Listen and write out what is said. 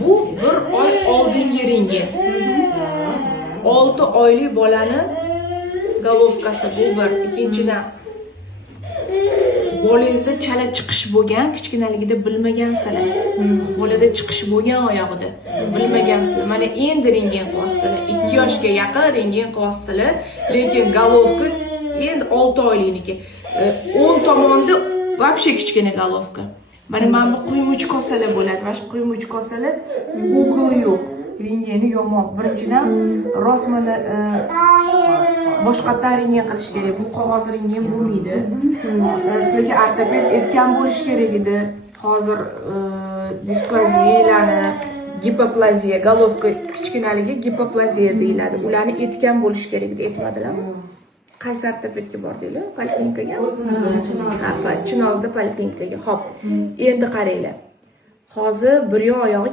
Bu bir oy oldingi rentgen. 6 oylik bolani golovkasi bu bir. Ikkinchidan bolangizda chala chiqish bo'lgan, kichkinaligida bilmagansizlar. Bolada chiqish bo'lgan oyog'ida bilmagansizlar. Mana endi rentgen qilasizlar. 2 yoshga yaqin rentgen qilasizlar, lekin golovka endi 6 oylikniki. O'ng tomonda вообще kichkina golovka. Mana bu quymuch kosalar bo'ladi. Mana shu quymuch kosalar ugli yo'q. Rentgeni yomon. Birinchidan rost mana boshqatdan rentgen qilish kerak. Bu qog'oz rentgen bo'lmaydi. Sizlarga ortoped aytgan bo'lish kerak edi. Hozir displaziyalarni, gipoplaziya, golovka kichkinaligi gipoplaziya deyiladi. Ularni aytgan bo'lish kerak edi, aytmadilarmi? Qaysi ortopedga bordinglar? Poliklinikaga? Ha, Chinozda poliklinikaga. Xo'p. Endi qaranglar. Hozir bir oyog'i